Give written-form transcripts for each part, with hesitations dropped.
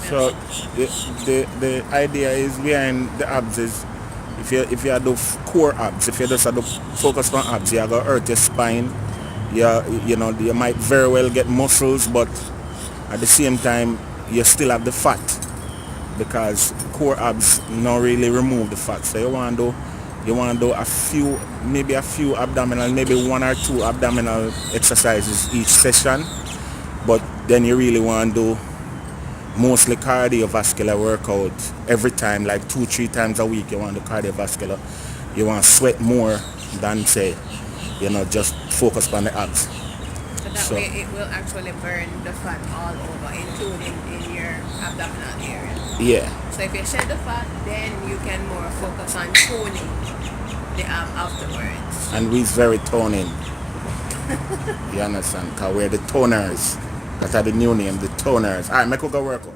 So the idea is behind the abs is if you do core abs, if you just do focus on abs, you're gonna hurt your spine. You might very well get muscles, but at the same time you still have the fat because core abs not really remove the fat. So you want to do a few abdominal, maybe one or two abdominal exercises each session, but then you really want to do mostly cardiovascular workout every time, like 2-3 times a week. You want to do cardiovascular. You want to sweat more than say, just focus on the abs. So that So way it will actually burn the fat all over, including in your abdominal area. yeah, So if you shed the fat, then you can more focus on toning the ab afterwards. and we's very toning. You understand? Because we're the toners. That's the new name, the toners. Alright, make we go work out.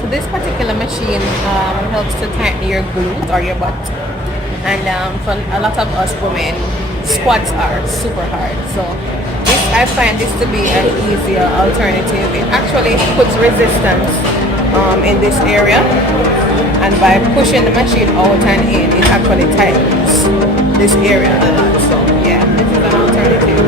So this particular machine helps to tighten your glute or your butt. And for a lot of us women, squats are super hard. So I find this to be an easier alternative. It actually puts resistance in this area, and by pushing the machine out and in, it actually tightens this area a lot. So yeah, this is an alternative.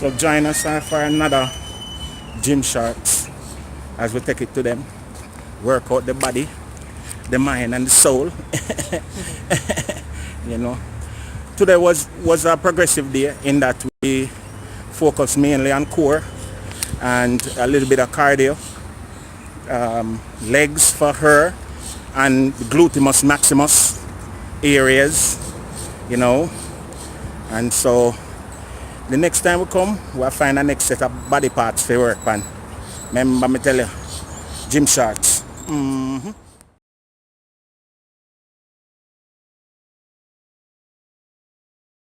So join us for another gym shorts as we take it to them. Work out the body, the mind and the soul. You know. Today was a progressive day in that we focus mainly on core and a little bit of cardio. Legs for her and gluteus maximus areas, you know. And so the next time we come, we'll find a next set of body parts to work on. Remember me tell you, gym shorts.